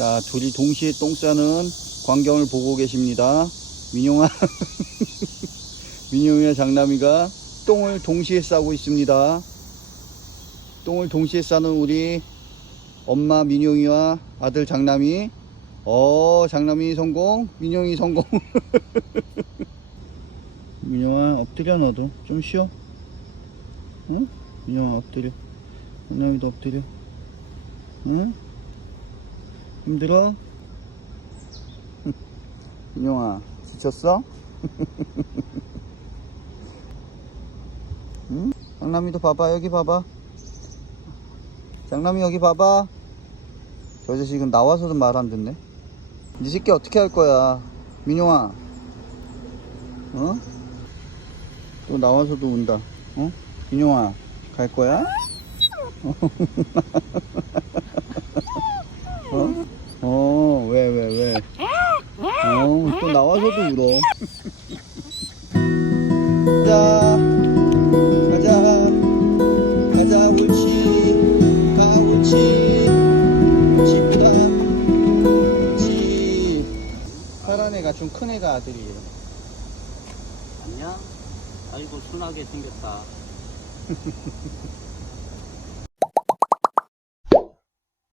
자, 둘이 동시에 똥 싸는 광경을 보고 계십니다. 민용아, 민용이와 장남이가 똥을 동시에 싸고 있습니다. 똥을 동시에 싸는 우리 엄마 민용이와 아들 장남이. 어, 장남이 성공, 민용이 성공. 민용아, 엎드려 너도. 좀 쉬어. 응? 민용아, 엎드려. 장남이도 엎드려. 응? 힘들어? 민용아 지쳤어? 응? 장남이도 봐봐 여기 봐봐 장남이 여기 봐봐 저 자식은 나와서도 말 안 듣네 네 새끼 어떻게 할 거야 민용아 어? 또 나와서도 운다 어? 민용아 갈 거야? 어? 어, 왜? 어, 또 나와서도 울어. 가자, 가자, 가자, 옳지, 가, 옳지, 옳지입니다. 옳지. 파란 애가 좀 큰 애가 아들이에요. 안녕? 아이고 순하게 생겼다.